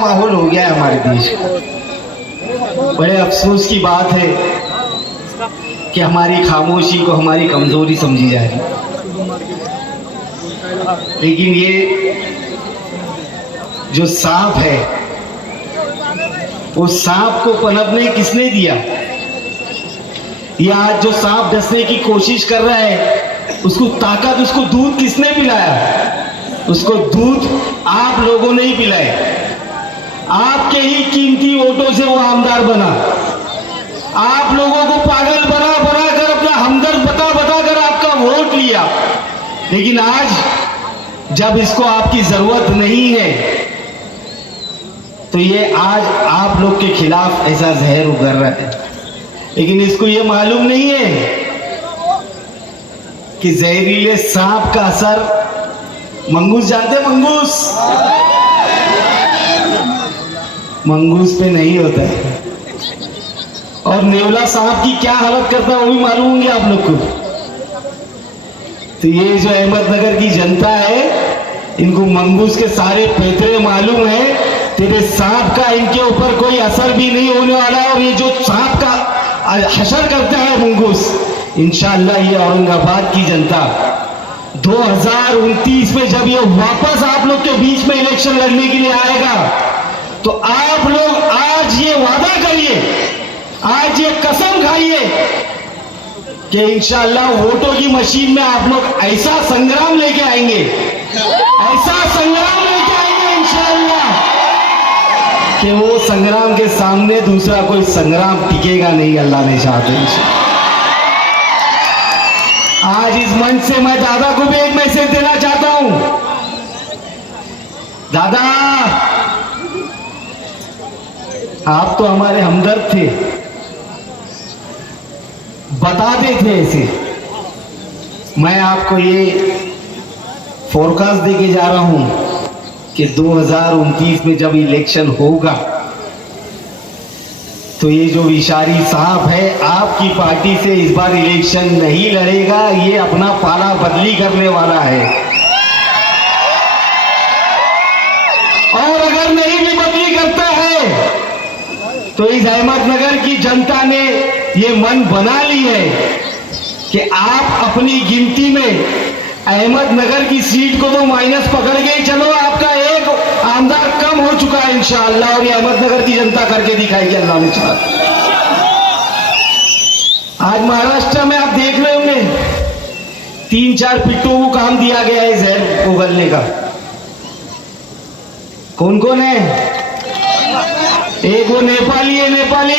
माहौल हो गया है हमारे देश में। बड़े अफसोस की बात है कि हमारी खामोशी को हमारी कमजोरी समझी जा रही, लेकिन ये जो सांप है, वो सांप को पनपने किसने दिया? ये आज जो सांप डसने की कोशिश कर रहा है, उसको ताकत, उसको दूध किसने पिलाया? उसको दूध आप लोगों ने ही पिलाया। आपके ही कीमती वोटों से वो आमदार बना। आप लोगों को पागल बना बना कर, अपना हमदर्द बता बता कर आपका वोट लिया। लेकिन आज जब इसको आपकी जरूरत नहीं है, तो ये आज आप लोग के खिलाफ ऐसा जहर उगर रहा है। लेकिन इसको ये मालूम नहीं है कि जहरीले सांप का असर, मंगूस जानते हैं? मंगूस पे नहीं होता है। और नेवला सांप की क्या हालत करता है वो भी मालूम होंगे आप लोग को। तो ये जो अहमदनगर की जनता है, इनको मंगूस के सारे पैतरे मालूम है। तेरे सांप का इनके ऊपर कोई असर भी नहीं होने वाला। और ये जो सांप का हशर करता है मंगूस, इंशाअल्लाह ये औरंगाबाद की जनता 2029 में जब ये वापस आप लोग के बीच में इलेक्शन लड़ने के लिए आएगा, तो आप लोग आज ये वादा करिए, आज ये कसम खाइए कि इंशाअल्लाह वोटों की मशीन में आप लोग ऐसा संग्राम लेके आएंगे, ऐसा संग्राम लेके आएंगे इंशाअल्लाह कि वो संग्राम के सामने दूसरा कोई संग्राम टिकेगा नहीं, अल्लाह ने चाहते। आज इस मंच से मैं दादा को भी एक मैसेज देना चाहता हूं। दादा, आप तो हमारे हमदर्द थे, बताते थे ऐसे। मैं आपको ये फोरकास्ट देके जा रहा हूं कि 2029 में जब इलेक्शन होगा, तो ये जो विषारी सांप है आपकी पार्टी से इस बार इलेक्शन नहीं लड़ेगा। ये अपना पाला बदली करने वाला है। और अगर नहीं भी बदली करता है, तो इस अहमदनगर की जनता ने ये मन बना ली है कि आप अपनी गिनती में अहमदनगर की सीट को तो माइनस पकड़ के ही चलो। आपका एक आमदार कम हो चुका है इंशाअल्लाह, और ये अहमदनगर की जनता करके दिखाएगी, अल्लाह ने चाहा। आज महाराष्ट्र में आप देख रहे होंगे 3-4 पिट्टों को काम दिया गया है जहर उगलने का। कौन कौन है? एक वो नेपाली है, नेपाली।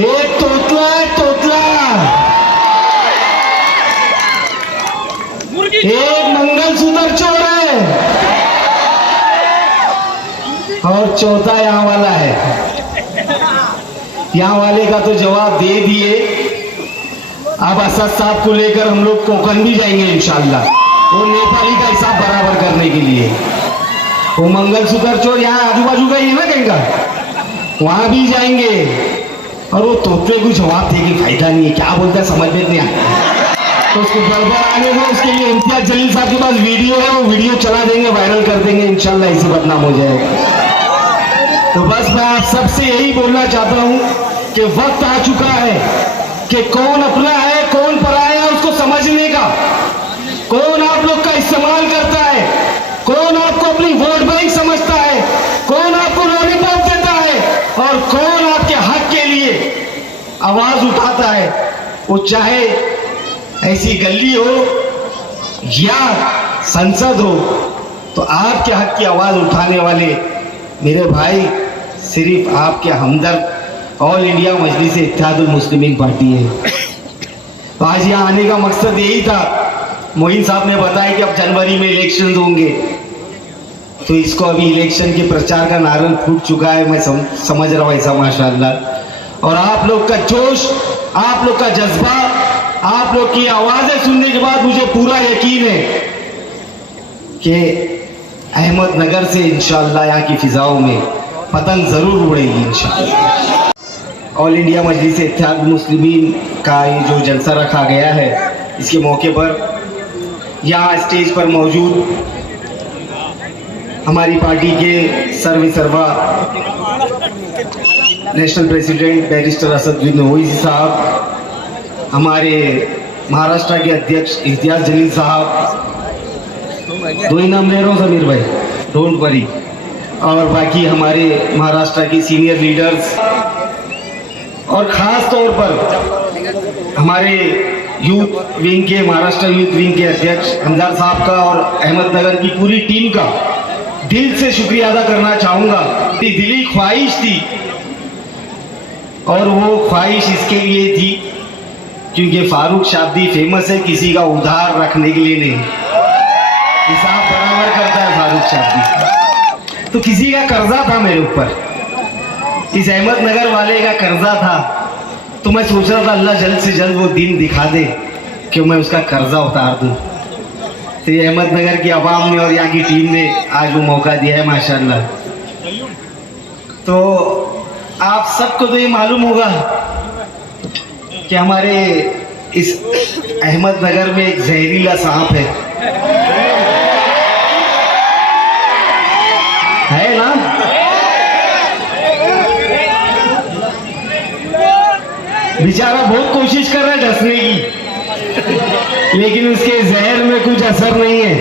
एक तोतला है, तोतला। एक मंगलसूत्र चोर है, और चौथा यहां वाला है। यहां वाले का तो जवाब दे दिए। अब असद साहब को लेकर हम लोग कोकन भी जाएंगे इंशाअल्लाह, वो नेपाली का हिसाब बराबर करने के लिए। वो मंगलसूत्र चोर यहाँ आजू बाजू का ही है ना कहीं का, वहां भी जाएंगे। और वो तोते को जवाब देके फायदा नहीं है, क्या बोलता है समझ में नहीं आता, तो उसको गड़बड़ आने को उसके लिए इम्तियाज जलील साहब के पास वीडियो है, वो वीडियो चला देंगे, वायरल कर देंगे, इंशाल्लाह इसे बदनाम हो जाएगा। तो बस मैं आप सबसे यही बोलना चाहता हूं कि वक्त आ चुका है कि कौन अपना है कौन पराया है उसको समझने का। कौन आप लोग का इस्तेमाल करता है, कौन आपको अपनी वोट बैंक समझता है, कौन आपको लॉलीपॉप देता है, और कौन आपके हक के लिए आवाज उठाता है। वो चाहे ऐसी गली हो या संसद हो, तो आपके हक की आवाज उठाने वाले मेरे भाई सिर्फ आपके हमदर्द ऑल इंडिया मजलिस इत्तेहादुल मुस्लिमीन पार्टी है। तो आज यहाँ आने का मकसद यही था। मोइन साहब ने बताया कि अब जनवरी में इलेक्शन होंगे, तो इसको अभी इलेक्शन के प्रचार का नारंग फूट चुका है, मैं समझ रहा हूँ ऐसा माशाअल्लाह। और आप लोग का जोश, आप लोग का जज्बा, आप लोग की आवाजें सुनने के बाद मुझे पूरा यकीन है कि अहमदनगर से इंशाअल्लाह यहाँ की फिजाओं में पतंग जरूर उड़ेगी इंशाअल्लाह। ऑल इंडिया मजलिस इत्तेहादुल मुस्लिमीन का ये जो जलसा रखा गया है, इसके मौके पर यहाँ स्टेज पर मौजूद हमारी पार्टी के सर्वा national president barrister Asaduddin Owaisi साहब, हमारे महाराष्ट्र के अध्यक्ष इम्तियाज जलील साहब, दो ही नाम ले रहा हूँ समीर भाई, डोंट वरी, और बाकी हमारे महाराष्ट्र के सीनियर लीडर्स, और ख़ास तौर पर हमारे यूथ विंग के, महाराष्ट्र यूथ विंग के अध्यक्ष अंजार साहब का और अहमदनगर की पूरी टीम का दिल से शुक्रिया अदा करना चाहूँगा। दिली ख्वाहिश थी, और वो ख्वाहिश इसके लिए थी क्योंकि फारूक शाब्दी फेमस है किसी का उधार रखने के लिए नहीं, हिसाब बराबर करता है फारूक शाब्दी। तो किसी का कर्जा था मेरे ऊपर, इस अहमदनगर वाले का कर्जा था, तो मैं सोच रहा था अल्लाह जल्द से जल्द वो दिन दिखा दे कि मैं उसका कर्जा उतार दूं। तो ये अहमदनगर की आवाम ने और यहाँ की टीम ने आज वो मौका दिया है माशाल्लाह। तो आप सबको तो ये मालूम होगा कि हमारे इस अहमदनगर में एक जहरीला सांप है ना? बेचारा बहुत कोशिश कर रहा है डसने की, लेकिन उसके जहर में कुछ असर नहीं है।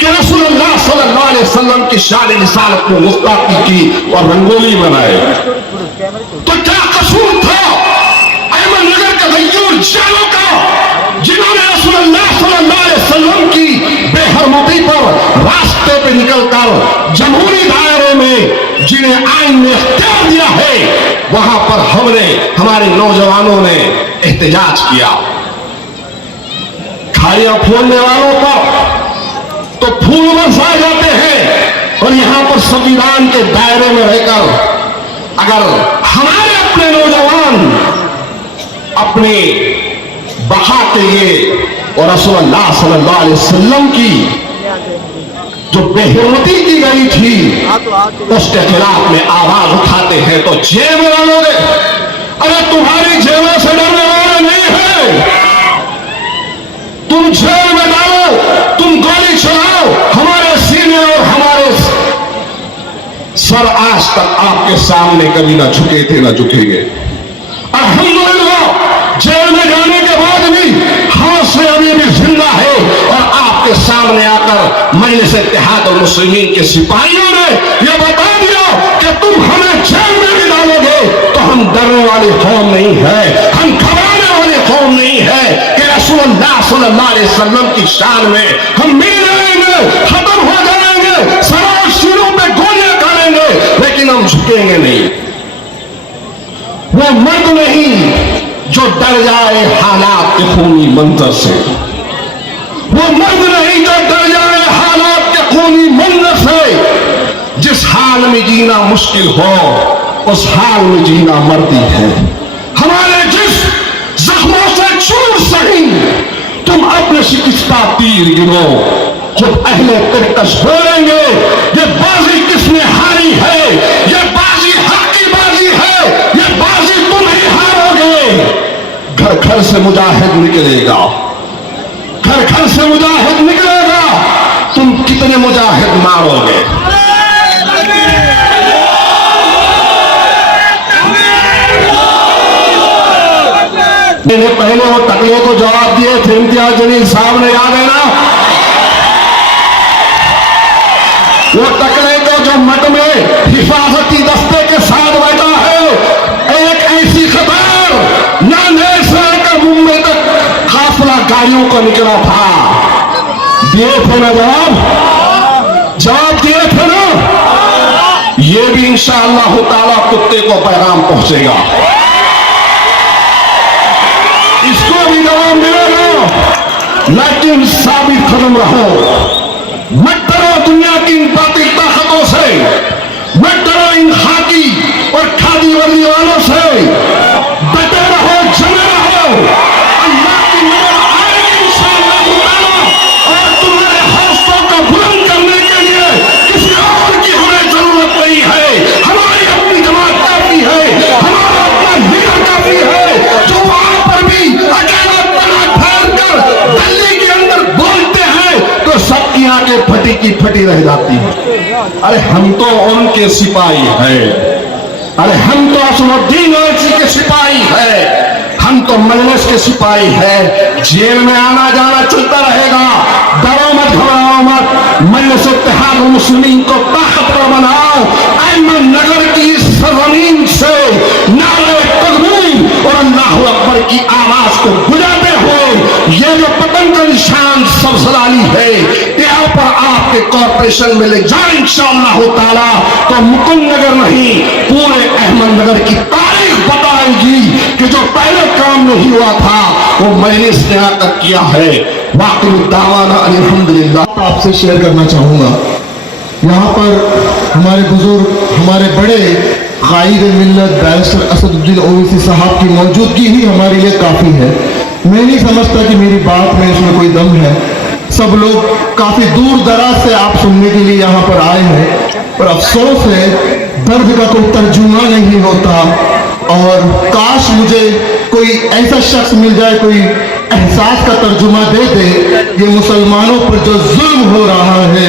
कि रसूलुल्लाह सल्लल्लाहु अलैहि वसल्लम की शान रिसालत को मुस्ताकी की और रंगोली बनाए, तो क्या कसूर था अहमदनगर के गयूर जालों का, जिन्होंने रसूलुल्लाह सल्लल्लाहु अलैहि वसल्लम की बेहरमती पर रास्ते पे निकलकर जमहूरी दायरे में जिन्हें आइन ने इख्तियार दिया है, वहां पर हमने, हमारे नौजवानों ने एहतजाज किया। खालियां फोड़ने वालों पर तो फूल बरसाए जाते हैं, और यहां पर संविधान के दायरे में रहकर अगर हमारे अपने नौजवान अपने बका के लिए और रसूलुल्लाह सल्लल्लाहु अलैहि वसल्लम की जो बेहरमती की गई थी उसके खिलाफ में आवाज उठाते हैं तो जेल में डालोगे। अरे तुम्हारी जेलों से डरने वाले नहीं है, तुम जेल में डालो, तुम गोली चलाओ, हमारे सीने और हमारे सर आज तक आपके सामने कभी ना झुके थे ना झुकेंगे। अल्हम्दुलिल्लाह जेल में जाने के बाद भी हौसले अभी भी जिंदा है, और आपके सामने आकर मजलिस इत्तेहाद और मुस्लिमीन के सिपाहियों ने यह बता दिया कि तुम हमें जेल में भी डालोगे तो हम डरने वाली कौम नहीं है, हम घबराने वाली कौम नहीं है कि रसूलुल्लाह सल्लल्लाहु अलैहि वसल्लम की शान में हम मिल जाएंगे, खत्म हो जाएंगे, सराय सिरों पे गोलियां करेंगे, लेकिन हम झुकेंगे नहीं। वो मर्द नहीं जो डर जाए हालात के खूनी मंजर से, वो मर्द नहीं जो डर जाए हालात के खूनी मंजर से। जिस हाल में जीना मुश्किल हो उस हाल में जीना मर्दी है। हमारे जिस जख्मों से चूर सही तुम अपने शिकस्ता तीर गिनो, खुद अहले तिरकश बोलेंगे ये बाजी किसने हारी है, ये बाजी हक की बाजी है, ये बाजी तुम ही हारोगे। घर घर से मुजाहिद निकलेगा, घर घर से मुजाहिद निकलेगा, तुम कितने मुजाहिद मारोगे। मैंने पहले वो तकले को जवाब दिए थे, इम्तियाज जलील साहब ने, याद है ना? वो तकले को जो मठ में हिफाजती दस्ते के साथ बैठा है, एक ऐसी खबर नांदेड़ से लेकर मुंबई तक काफिला गाड़ियों को निकला था। दिए थे ना जवाब दिए थे ना? ये भी इंशाअल्लाह ताला कुत्ते को पैगाम पहुंचेगा, इसको भी जवाब मिलेगा। लेकिन साबित कदम रहो, मत डरो दुनिया की इन बातिल ताकतों से, मत डरो इन खाकी और खादी वर्दी वालों से, डटे रहो, जमे रहो, अल्लाह की मदद आएगी इंशाअल्लाह ताला। और तुम्हारे हौसलों को बुलंद करने के लिए किसी और की हमें जरूरत नहीं है, हमारी अपनी जमात काफी है, हमारा अपना लीडर काफी है, जो वहां पर भी अकेला तना फैल कर दिल्ली के अंदर की फटी रह जाती है। अरे हम तो उनके सिपाही हैं, अरे हम तो असमुद्दीन ओवैसी के सिपाही हैं, हम तो मजलिस के सिपाही हैं। जेल में आना जाना चलता रहेगा, डरो मत, घबराओ मत। मजलिस इत्तेहाद मुस्लिमीन को ताकतवर बनाओ। अहमदनगर की सरजमीन से नारे तकबीर और अल्लाहू अकबर की आवाज को बुझाते हुए ये जो पतन का निशान सबसलाली है, यहाँ पर आपके कॉर्पोरेशन में ले जाए इंशाअल्लाह ताला, तो मुकुंदनगर नहीं पूरे अहमदनगर की तारीख बताएगी कि जो पहले काम नहीं हुआ था वो मैंने इसने आकर किया है। वाक़ई दावाना अल्हम्दुलिल्लाह। आपसे शेयर करना चाहूँगा, यहाँ पर हमारे बुजुर्ग, हमारे बड़े गाइद मिल्लत बैरिस्टर असदुद्दीन ओवैसी साहब की मौजूदगी ही हमारे लिए काफ़ी है। मैं नहीं समझता कि मेरी बात में इसमें कोई दम है। सब लोग काफ़ी दूर दराज से आप सुनने के लिए यहाँ पर आए हैं, पर अफसोस है दर्द का कोई तर्जुमा नहीं होता। और काश मुझे कोई ऐसा शख्स मिल जाए, कोई एहसास का तर्जुमा दे दे ये मुसलमानों पर जो जुल्म हो रहा है,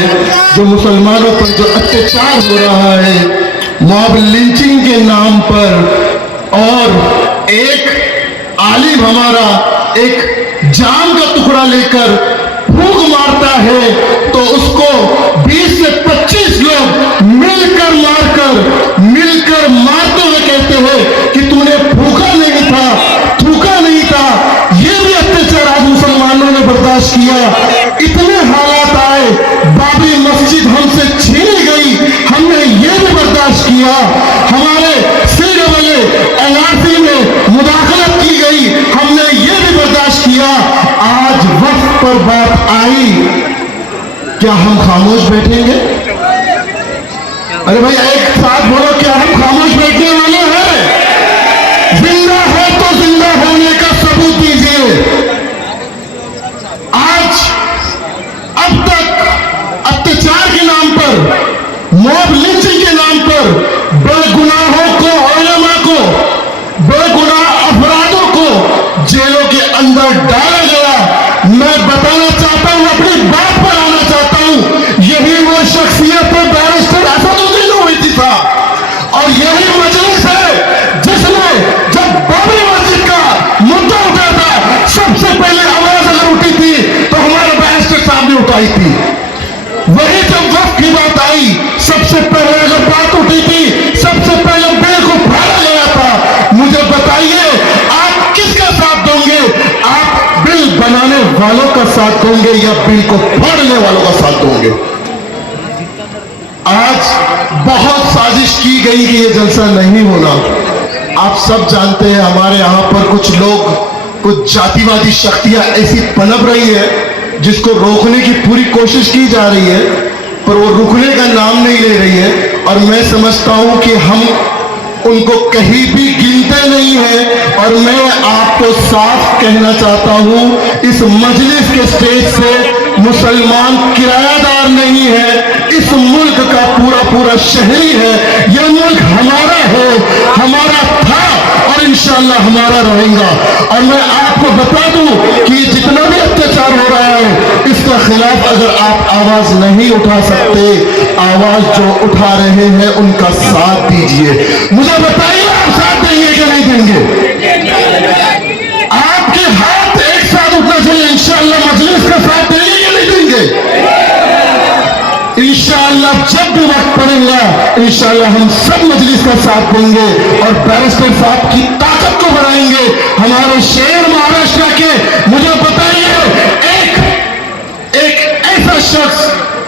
जो मुसलमानों पर जो अत्याचार हो रहा है मॉब लिंचिंग के नाम पर। और एक आलिम हमारा एक जाम का टुकड़ा लेकर फूंक मारता है तो उसको 20 से 25 लोग मिलकर मारते हुए कहते हैं कि तूने फूंका नहीं था, थूका नहीं था। ये भी अत्याचार आज मुसलमानों ने बर्दाश्त किया। इतने हालात आए, बाबरी मस्जिद हमसे छीनी गई, हमने ये भी बर्दाश्त किया। हमारे एनआरसी में मुदाखलत की गई, हमने ये भी बर्दाश्त किया। आज वक्त पर बात आई, क्या हम खामोश बैठेंगे? अरे भाई एक साथ बोलो, क्या हम खामोश बैठने वाले हैं? जिंदा है तो जिंदा होने का सबूत दीजिए। आज अब तक अत्याचार के नाम पर, मॉब लिंचिंग के नाम पर बेगुनाहों को, उलमा को, बेगुनाह अफरादों को जेलों के अंदर डाला गया। मैं बताना चाहता हूं, अपनी बात पर आना चाहता हूं, यही वो शख्सियत है बैरिस्टर असदुद्दीन ओवैसी था। और यही मजलिस है जिसने जब बाबरी मस्जिद का मुद्दा उठा था, सबसे पहले आवाज अगर उठी थी तो हमारे बैरिस्टर साहब ने उठाई थी। वही जब वक्त की बात आई, सबसे पहले अगर बात उठी थी, सबसे पहले बिल को फाड़ा गया था। मुझे बताइए आप किसका साथ दोगे? आप बिल बनाने वालों का साथ दोगे या बिल को फाड़ने वालों का साथ दोगे? आज बहुत साजिश की गई कि यह जलसा नहीं होना। आप सब जानते हैं हमारे यहां पर कुछ लोग, कुछ जातिवादी शक्तियां ऐसी पनप रही है जिसको रोकने की पूरी कोशिश की जा रही है, पर वो रुकने का नाम नहीं ले रही है। और मैं समझता हूं कि हम उनको कहीं भी गिनते नहीं है। और मैं आपको साफ कहना चाहता हूं, इस मजलिस के स्टेज से मुसलमान किरायादार नहीं है, इस मुल्क का पूरा शहरी है। यह मुल्क हमारा है, हमारा था और इंशाअल्लाह हमारा रहेगा। और मैं आपको बता दूं कि जितना भी अत्याचार हो रहा है, इसके खिलाफ अगर आप आवाज नहीं उठा सकते, आवाज जो उठा रहे हैं उनका साथ दीजिए। मुझे बताइए आप साथ देंगे कि नहीं देंगे? आपके हाथ एक साथ उठना चाहिए। इंशाअल्लाह मजलिस का साथ देंगे या नहीं देंगे? इंशाअल्लाह जब भी वक्त पड़ेगा, इंशाअल्लाह हम सब मजलिस का साथ देंगे और बैरिस्टर साहब की ताकत को बढ़ाएंगे। हमारे शहर महाराष्ट्र के, मुझे बताइए एक ऐसा शख्स,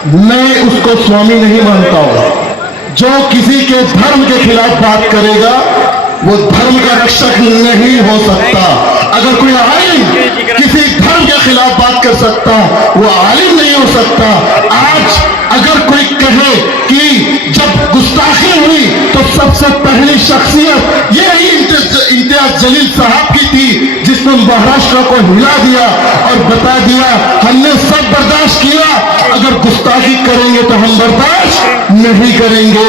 मैं उसको स्वामी नहीं मानता हूं, जो किसी के धर्म के खिलाफ बात करेगा वो धर्म का रक्षक नहीं हो सकता। अगर कोई आलिम किसी धर्म के खिलाफ बात कर सकता, वो आलिम नहीं हो सकता। आज अगर कोई कहे कि जब गुस्ताखी हुई तो सबसे पहली शख्सियत यही इम्तियाज जलील साहब की थी, जिसने महाराष्ट्र को हिला दिया और बता दिया हमने सब बर्दाश्त किया, अगर गुस्ताखी करेंगे तो हम बर्दाश्त नहीं करेंगे।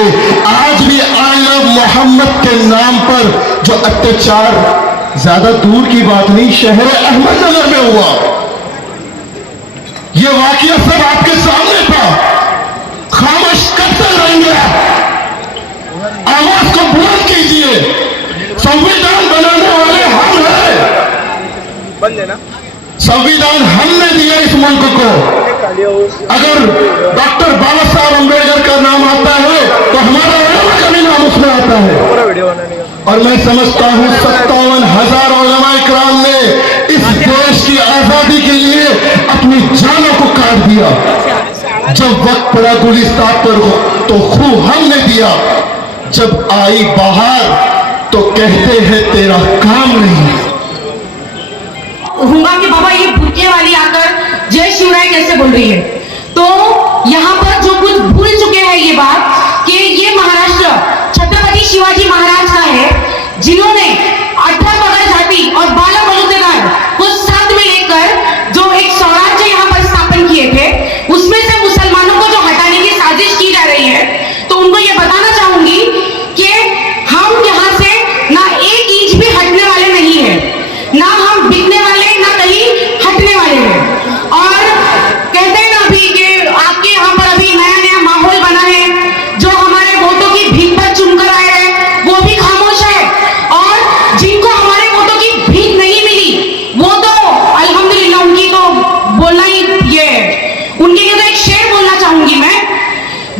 आज भी आई लव मोहम्मद के नाम पर जो अत्याचार, ज्यादा दूर की बात नहीं, शहर अहमदनगर में हुआ, यह वाकया सब आपके सामने था। संविधान हमने दिया इस मुल्क को। अगर डॉक्टर बाबा साहब अम्बेडकर का नाम आता है तो हमारा उलमा का भी नाम उसमें आता है। और मैं समझता हूं 57,000 उलमा इकराम ने इस देश की आजादी के लिए अपनी जानों को काट दिया। जब वक्त पड़ा गुलिस्तान पर तो खूब हमने दिया, जब आई बाहर तो कहते हैं तेरा काम नहीं। कहूंगा कि बाबा ये भूखे वाली आकर जय शिवराय कैसे बोल रही है। तो यहाँ पर जो कुछ भूल चुके हैं ये बात कि ये महाराष्ट्र छत्रपति शिवाजी महाराज का है, जिन्होंने 18 पगड़ जाति और 12 बलुतेदार को साथ में लेकर जो एक स्वराज्य यहाँ पर स्थापन किए थे, उसमें से मुसलमानों को जो हटाने की साजिश की जा रही है, तो उनको ये बताना चाहूंगी कि हम यहाँ से ना 1 इंच भी हटने वाले नहीं है, ना हम बिकने वाले, ना कहीं हटने वाले हैं। और कहते हैं ना अभी कि आपके यहाँ पर अभी नया नया माहौल बना है, जो हमारे वोटों की भीख पर चुनकर आए हैं वो भी खामोश है, और जिनको हमारे वोटों की भीख नहीं मिली वो तो अल्हम्दुलिल्लाह उनकी तो बोलना ही ये है। उनके लिए तो एक शेर बोलना चाहूंगी मैं,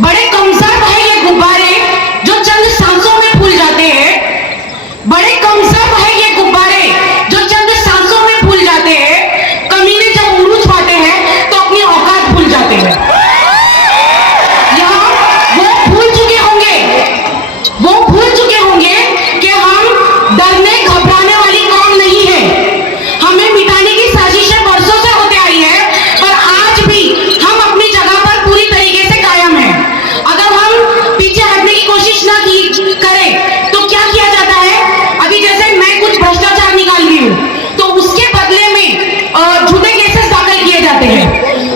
बड़े कमजोर है ये गुब्बारे जो चंद सांसों में फूल जाते हैं, बड़े कमजोर है ये गुब्बारे जो चंद सांसों में फूल जाते हैं, कमीने जब उरूज पाते हैं तो अपनी औकात भूल जाते हैं। यहाँ वो भूल चुके होंगे कि हम डरने घबराने वाली कौम नहीं है। हमें मिटाने की साजिशें बरसों से होते आई है, पर आज भी हम अपनी जगह पर पूरी तरीके से कायम हैं। अगर हम पीछे हटने की कोशिश ना की करें तो क्या किया जाता है, अभी जैसे मैं कुछ भ्रष्टाचार निकाल रही हूँ तो उसके बदले में झूठे केसेस दाखिल किए जाते हैं,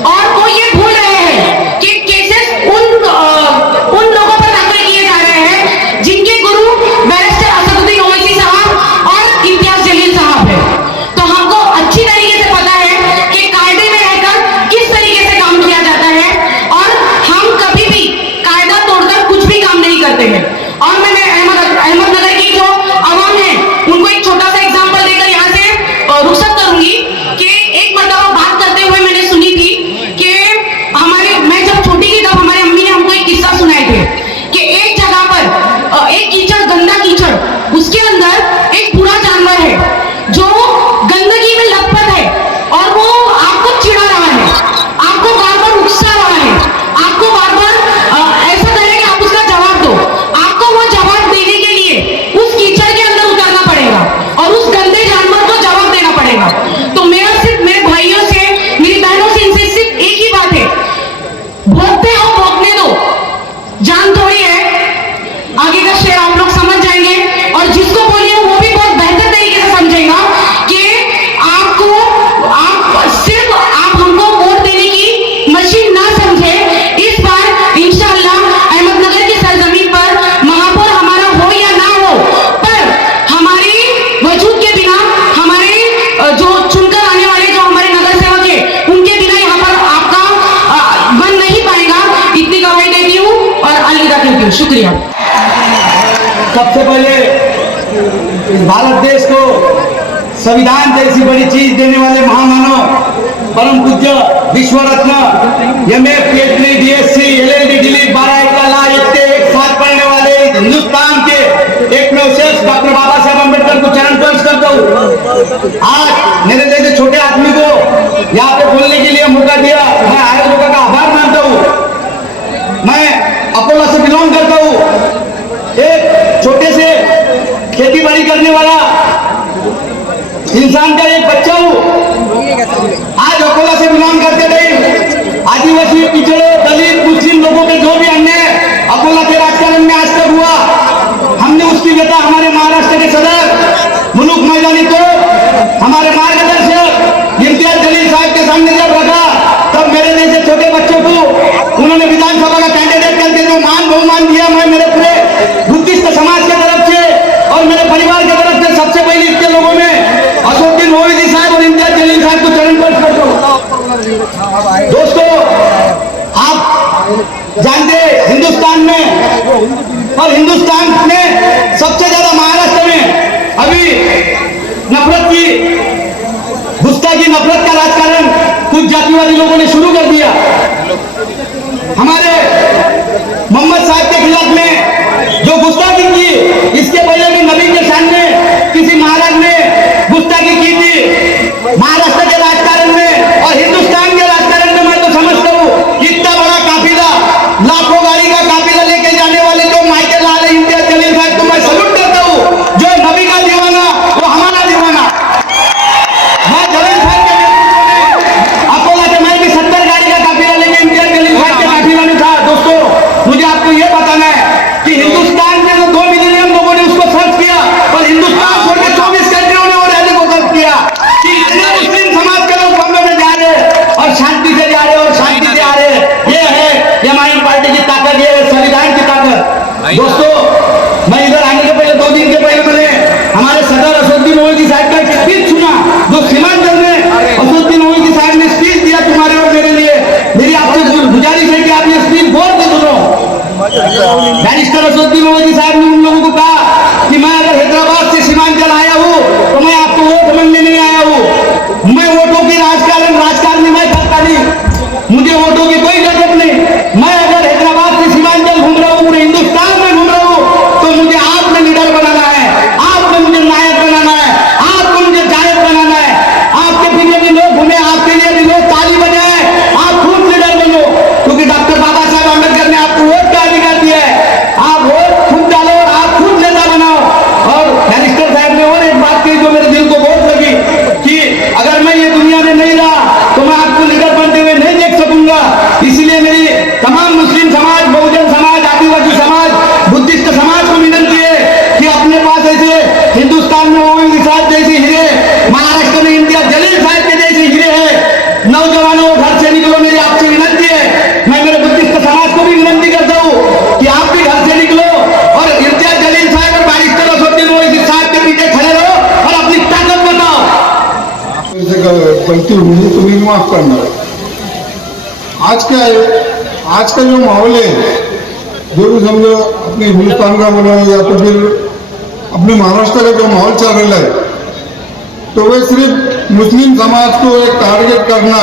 और वो ये भूल रहे हैं कि केसेस उन लोगों पर दाखिल किए जा रहे हैं जिनके गुरु बैरिस्टर असदुद्दीन ओवैसी साहब और इम्तियाज जलील साहब है। तो हमको अच्छी तरीके से पता है कि कायदे में रहकर किस तरीके से काम किया जाता है, और हम कभी भी कायदा तोड़कर कुछ भी काम नहीं करते हैं। और मैं अहमदनगर की जो आवाम है उनको एक छोटा सा एग्जांपल देकर यहाँ से रुखसत करूंगी कि एक मरतबा बात करते हुए मैंने सुनी थी कि मैं जब छोटी थी तब हमारी अम्मी ने हमको एक किस्सा सुनाए थे कि एक जगह पर एक कीचड़, गंदा कीचड़, उसके अंदर एक बुरा जानवर है जो गंदगी में लथपथ है, और वो आपको चिढ़ा रहा है, आपको बार बार उकसा रहा है, आपको बार बार ऐसा करे कि आप उसका जवाब दो। आपको वो जवाब देने के लिए उस कीचड़ के अंदर उतरना पड़ेगा और उस गंदे जानवर को जवाब देना पड़ेगा। तो मेरे भाइयों से, मेरी बहनों से, इनसे सिर्फ एक ही बात है, भोगते हो भोगने दो, जान थोड़ी है। आगे का शेर आप लोग समझ जाएंगे, और जिसको बोलिए वो भी बहुत बेहतर तरीके से समझेगा कि आप हमको वोट देने की मशीन ना समझे। इस बार इंशाअल्लाह अहमदनगर की सरजमीन पर महापौर हमारा हो या ना हो, पर हमारी वजूद के बिना, हमारे जो चुनकर आने वाले जो हमारे नगर सेवक है उनके बिना यहाँ पर आपका बन नहीं पाएगा। इतनी गवाही देती हूँ और अलविदा कहती हूँ। शुक्रिया। सबसे पहले इस भारत देश को संविधान जैसी बड़ी चीज देने वाले महामानव परम पूज्य विश्व रत्न MA, PhD, DSc, LLB, DLitt 12 एक साथ पढ़ने वाले हिंदुस्तान के एकमेव शख्स डॉक्टर बाबा साहब अम्बेडकर को चरण स्पर्श करता हूँ। आज मेरे जैसे छोटे आदमी को यहाँ पे बोलने के लिए मौका दिया, मैं आयोजकों का आभार मानता हूँ। मैं अकोला से बिलोंग करता हूँ, एक छोटे से खेती बाड़ी करने वाला इंसान का एक बच्चा हूँ। आज अकोला से बिलोंग करते थे, आदिवासी, पिछड़े, दलित, मुस्लिम लोगों के जो भी अन्याय अकोला के राजकारण में आज तक हुआ, हमने उसकी व्यथा हमारे महाराष्ट्र के सदर मुलुक मैदानी को हमारे मार्गदर्शक इम्तियाज जलील साहब के सामने जब रखा, तब मेरे जैसे छोटे बच्चों को उन्होंने विधानसभा का कैंडिडेट करके जो मान बहुमान दिया, मैं मेरे पूरे बुद्धिस्ट समाज के तरफ से और मेरे परिवार के तरफ से सबसे पहले इसके लोगों में असदुद्दीन ओवैसी साहब और इम्तियाज जलील साहब को चरण स्पर्श करता हूं। दोस्तों, आप जानते हिंदुस्तान में, और हिंदुस्तान में सबसे ज्यादा महाराष्ट्र में अभी नफरत की की नफरत का राजकारण कुछ जातिवादी लोगों ने शुरू कर दिया। हमारे मोहम्मद साहब के खिलाफ में जो गुस्ताखी की, इसके पहले भी नबी के सामने किसी महाराज ने गुस्ताखी की थी। महाराष्ट्र के राजकारण में और हिंदुस्तान के राजकारण में मैं तो समझता हूँ इतना बड़ा काफिला, लाखों गाड़ी का काफिला लेके जाने वाले जो माइकल लाल इम्तियाज जलील साहब को मैं सलूट करता हूँ। जो नबी का दीवाना वो हमारा दीवाना। मैं जलील साहब के नेतृत्व में अकोला से मैं भी 70 गाड़ी का काफिला लेके इम्तियाज जलील साहब के काफिला में था। दोस्तों, मुझे आपको ये बताना है कि हिंदुस्तान के जो 2 मिलियन लोगों ने उसको सर्च किया और हिंदुस्तान छोड़ के 24 कंट्रियों ने वो रैली को सर्च किया कि इतने मुस्लिम समाज के लोग बॉम्बे में जा रहे और शांति से जा रहे और शांति से आ रहे। ये है एमआईएम पार्टी की ताकत, ये है संविधान की ताकत। दोस्तों, मैं इधर आने के पहले 2 दिन के पहले मैंने हमारे सदर असदुद्दीन ओवैसी साहब का एक स्पीच सुना, जो सीमांचल में असदुद्दीन ओवैसी साहब ने स्पीच दिया तुम्हारे और मेरे लिए। मेरी आपसे गुजारिश है कि आप ये स्पीच गौर से सुनो। बैरिस्टर असदुद्दीन ओवैसी साहब ने उन लोगों को कहा कि मैं अगर हैदराबाद से सीमांचल आया हूँ तो मैं आपको वोट मांगने नहीं आया हूँ। मैं वोटों की राजकारण मैं करता नहीं, मुझे वोटों की कोई जरूरत नहीं। मैं अगर हैदराबाद से सीमांचल घूम रहा हूँ, पूरे हिंदुस्तान में घूम रहा हूँ, तो मुझे आपने लीडर बनाना है, आपने मुझे नायक बनाना है, आपको मुझे गायक बनाना है। आपके पीछे भी लोग घूमे, आपके लिए भी लोग ताली बजाए, आप खुद लीडर बनो, क्योंकि डॉक्टर बाबा साहब अम्बेडकर ने आपको वोट का अधिकार दिया है। आप वोट खुद डालो और आप खुद नेता बनाओ। और बैरिस्टर साहब ने और एक बात कही जो मेरे दिल को बहुत लगी कि अगर मैं ये दुनिया में नहीं रहा तो मैं आपको लीडर बनते हुए नहीं देख सकूंगा। इसलिए मेरी तमाम मुस्लिम समाज, बहुजन समाज, आदिवासी समाज, बुद्धिस्ट समाज को विनती है कि अपने पास ऐसे हिंदुस्तान में ओवैसी साहब जैसे हीरे, महाराष्ट्र में इम्तियाज जलील साहब के जैसे हीरे हैं। नौजवानों, घर से निकलो, मेरी आपसे विनती है। मैं मेरे बुद्धिस्ट समाज को भी विनती करता हूँ कि आप भी घर से निकलो और इम्तियाज जलील साहब और बैरिस्टर असदुद्दीन ओवैसी साहब के पीछे खड़े रहो और अपनी ताकत बताओ। गलती हुई तो मुझे माफ करना। आज का जो माहौल है, जो भी समझो अपने हिंदुस्तान का बोलो या तो फिर अपने महाराष्ट्र का जो माहौल चल रहा है, तो वह सिर्फ मुस्लिम समाज को एक टारगेट करना,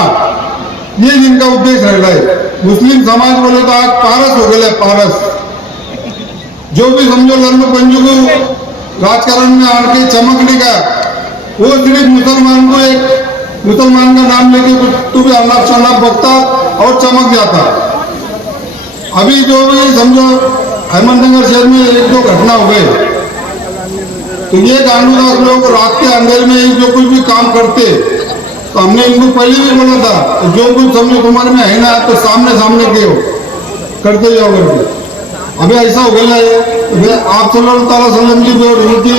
ये जिनका उद्देश्य रह रहा है। मुस्लिम समाज बोले तो आज पारस हो गया, पारस। जो भी समझो लल्लू पंजू को राजकारण में आके चमकने का, वो सिर्फ मुसलमान को एक मुसलमान का नाम लेके तो भी अल्लाह शनाब बकता और चमक जाता। अभी जो भी समझो अहमदनगर शहर में 1-2 घटना हो गए, तो ये गांडूदास लोग रात के अंधेरे में जो कुछ भी काम करते, तो हमने इनको पहले भी बोला था तो जो कुछ समझो तुम्हारे में है ना तो सामने के हो करते जाओ करके। अभी ऐसा हो गया है, तो आप सल्लल्लाहु अलैहि वसल्लम की जो रूल थी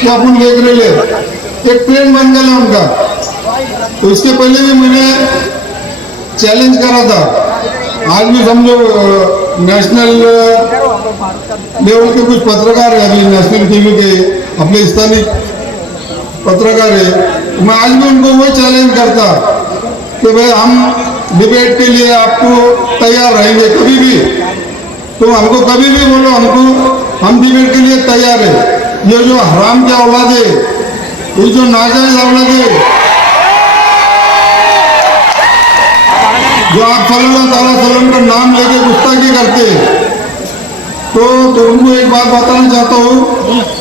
कि अपन देख रहे एक ट्रेंड बन गया उनका। तो इसके पहले भी मैंने चैलेंज करा था। आज भी समझो नेशनल लेवल के कुछ पत्रकार है, अभी नेशनल टीवी के अपने स्थानीय पत्रकार है, तो मैं आज भी उनको वो चैलेंज करता कि भाई हम डिबेट के लिए आपको तैयार रहेंगे कभी भी, तो हमको कभी भी बोलो, हम डिबेट के लिए तैयार है। ये जो हराम के औलाद है, ये जो नाजायज औलाद है, जो आप सल्लल्लाहु अलैहि वसल्लम का नाम लेके गुस्ताखी करते, तो उनको एक बात बताना चाहता हूँ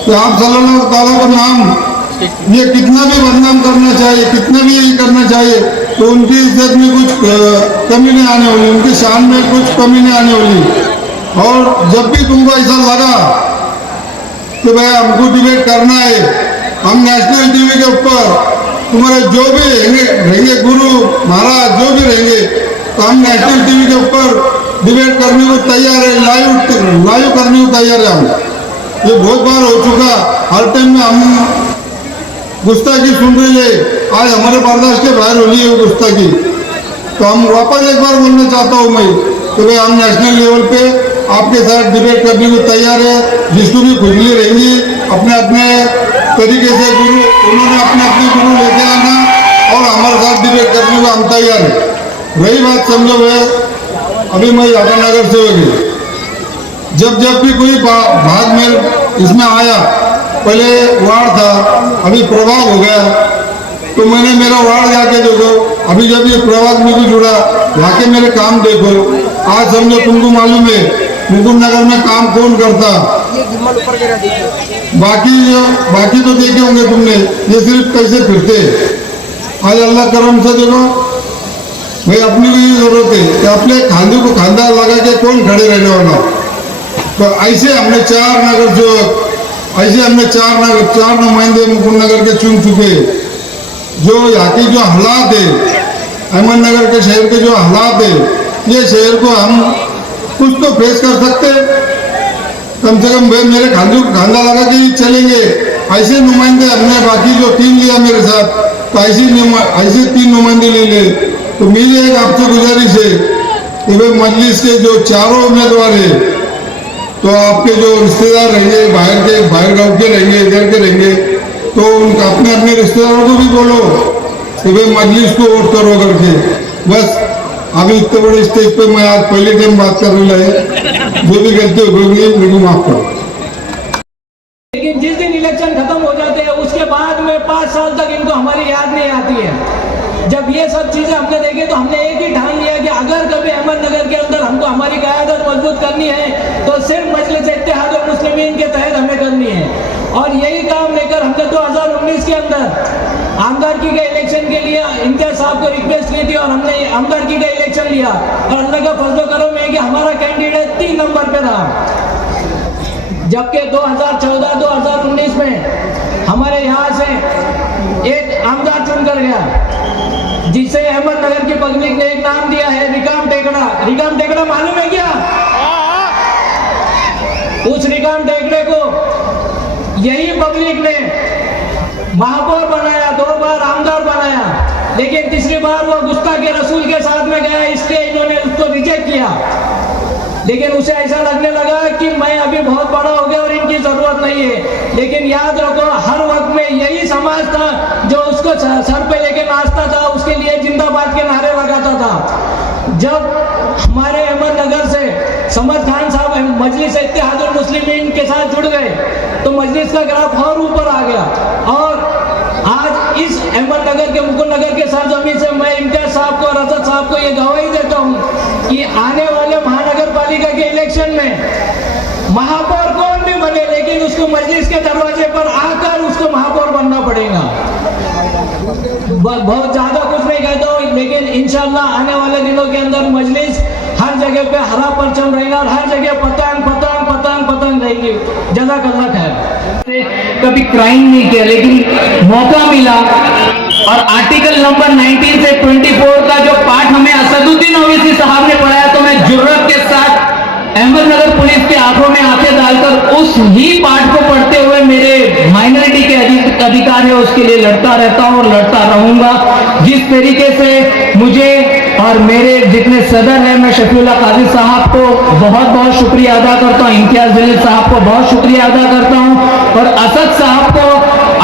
कि आप सल्लल्लाहु अलैहि वसल्लम का नाम ये कितना भी बदनाम करना चाहिए, कितना भी ये करना चाहिए, तो उनकी इज्जत में कुछ कमी नहीं आने वाली, उनकी शान में कुछ कमी नहीं आने वाली। और जब भी तुमको ऐसा लगा कि भाई हमको डिबेट करना है, हम नेशनल टीवी के ऊपर तुम्हारे जो भी रहेंगे गुरु महाराज जो भी रहेंगे, तो हम नेशनल टीवी के ऊपर डिबेट करने को तैयार है, लाइव करने को तैयार है। हम ये बहुत बार हो चुका, हर टाइम में हम गुस्ताखी सुन रहे हैं, आज हमारे बर्दाश्त के बाहर हो रही है गुस्ताखी। तो हम वापस एक बार बोलना चाहता हूँ मैं कि भाई हम नेशनल लेवल पे आपके साथ डिबेट करने को तैयार है। जिसको भी खुजली रहेंगी अपने अपने तरीके से गुरु, उन्होंने अपने अपने गुरु लेके आना और हमारे साथ डिबेट करने को हम तैयार है। वही बात समझो है, अभी मैं यादवनगर से होगी, जब भी कोई भाग में इसमें आया, पहले वार्ड था, अभी प्रभाव हो गया, तो मैंने मेरा वार्ड जाके देखो, अभी जब ये प्रवास में भी जुड़ा, जाके मेरे काम देखो। आज समझो तुमको मालूम है मुकुंद नगर में काम कौन करता, बाकी तो देखे होंगे तुमने, ये सिर्फ कैसे फिरते। आज अल्लाह करम से देखो भाई, अपनी को ये जरूरत है कि अपने खांदे को खांदा लगा के कौन खड़े रहने वाला। तो ऐसे हमने चार नुमाइंदे मुकुंद नगर के चुन चुके। जो यहाँ की जो हालात है, अहमदनगर के शहर के जो हालात है, ये शहर को हम कुछ तो फेस कर सकते, कम से कम भाई मेरे खांदे को खांदा लगा के ही चलेंगे। ऐसे नुमाइंदे हमने बाकी जो 3 लिया मेरे साथ, तो ऐसे 3 नुमाइंदे ले ले। तो मेरी एक आपसे गुजारिश है कि भाई मजलिस के जो चारों उम्मीदवार है, तो आपके जो रिश्तेदार रहेंगे, बाहर गांव के रहेंगे, इधर के रहेंगे, तो उनका अपने रिश्तेदारों को भी बोलो कि भाई मजलिस को वोट करो करके। बस अभी इतने बड़े स्टेज पे मैं आज पहले टाइम बात कर रहा है, जो भी गलती होगी मेरे को माफ करो। लेकिन जिस दिन इलेक्शन खत्म हो जाते हैं उसके बाद में 5 साल तक इनको हमारी याद नहीं आती है। जब ये सब चीजें हमने देखी तो हमने एक ही ठान लिया कि अगर कभी अहमदनगर के अंदर हमको हमारी क़यादत मजबूत करनी है तो सिर्फ मजलिस इत्तेहाद मुस्लिमीन के तहत हमें करनी है। और यही काम लेकर हमने 2019 के अंदर आमदारकी के इलेक्शन के लिए इम्तियाज साहब को रिक्वेस्ट की थी और हमने आमदारकी का इलेक्शन लिया। और अल्लाह का फजल करम है कि हमारा कैंडिडेट 3 नंबर पे रहा, जबकि 2014-2019 में हमारे यहाँ से एक आमदार चुनकर गया, जिसे अहमदनगर की पब्लिक ने एक नाम दिया है रिकाम टेकड़ा। रिकाम टेकड़ा मालूम है क्या? उस रिकाम टेकड़े को यही पब्लिक ने महापौर बनाया, 2 बार आमदार बनाया, लेकिन तीसरी बार वो गुस्ताखे रसूल के साथ में गया, इसलिए इन्होंने उसको रिजेक्ट किया। लेकिन उसे ऐसा लगने लगा कि मैं अभी बहुत बड़ा हो गया और इनकी जरूरत नहीं है। लेकिन याद रखो, हर वक्त में यही समाज था जो उसको सर पे लेके नाचता था, उसके लिए जिंदाबाद के नारे लगाता था। जब हमारे अहमदनगर से समद खान साहब मजलिस इत्तेहाद मुस्लिमीन के साथ जुड़ गए तो मजलिस का ग्राफ और ऊपर आ गया। और आज इस अहमदनगर के मुकुंद नगर के सरजमीन से मैं इम्तियाज साहब को, रजत साहब को ये गवाही देता हूँ कि आने वाले महानगर पालिका के इलेक्शन में महापौर कौन भी बने, लेकिन उसको मजलिस के दरवाजे पर आकर उसको महापौर बनना पड़ेगा। बहुत ज्यादा कुछ नहीं कहता हूँ, लेकिन इंशाल्लाह आने वाले दिनों के अंदर मजलिस हर जगह पे हरा परचम रहेगा और हर जगह पतंग पतंग पतंग पतंग रहेगी। जज़ाकल्लाह खैर। कभी क्राइम नहीं किया, लेकिन मौका मिला और आर्टिकल नंबर 19 से 24 का जो पाठ हमें असदुद्दीन ओवैसी साहब ने पढ़ाया, तो मैं जुर्रत के साथ अहमदनगर पुलिस के आंखों में आंखें डालकर उस ही पाठ को पढ़ते हुए मेरे माइनॉरिटी के अधिकार है उसके लिए लड़ता रहता हूं और लड़ता रहूंगा। जिस तरीके से मुझे और मेरे जितने सदर हैं, मैं शफीउल्लाह काजी साहब को बहुत बहुत शुक्रिया अदा करता हूं, इम्तियाज जलील साहब को बहुत शुक्रिया अदा करता हूं और असद साहब को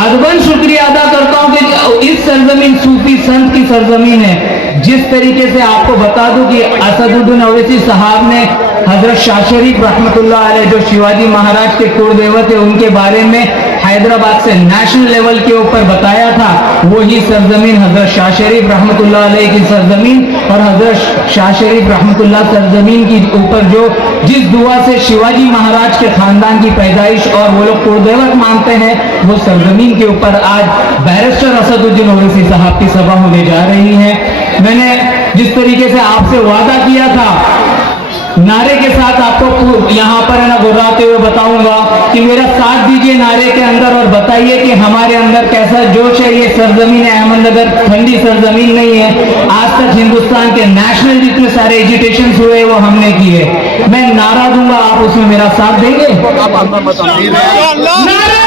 अदबन शुक्रिया अदा करता हूं कि इस सरजमीन सूफी संत की सरजमीन है। जिस तरीके से आपको बता दूं कि असदुद्दीन ओवैसी साहब ने हजरत शाह शरीफ रहमतुल्लाह अलैह जो शिवाजी महाराज के कुलदेवत है उनके बारे में हैदराबाद से नेशनल लेवल के ऊपर बताया था। वही सरजमीन हजरत शाह शरीफ रहमतुल्लाह अलैह की सरजमीन और हजरत शाह शरीफ रहमतुल्लाह सरजमीन की ऊपर जो जिस दुआ से शिवाजी महाराज के खानदान की पैदाइश और वो लोग कुलदेवत मानते हैं, वो सरजमीन के ऊपर आज बैरिस्टर असदुद्दीन ओवैसी साहब की सभा होने जा रही है। मैंने जिस तरीके से आपसे वादा किया था, नारे के साथ आपको यहाँ पर है ना गुर्राते हुए बताऊंगा कि मेरा साथ दीजिए नारे के अंदर और बताइए कि हमारे अंदर कैसा जोश है। ये सरजमीन है अहमदनगर, ठंडी सरजमीन नहीं है। आज तक हिंदुस्तान के नेशनल जितने सारे एजिटेशन हुए वो हमने किए। मैं नारा दूंगा, आप उसमें मेरा साथ देंगे? नारा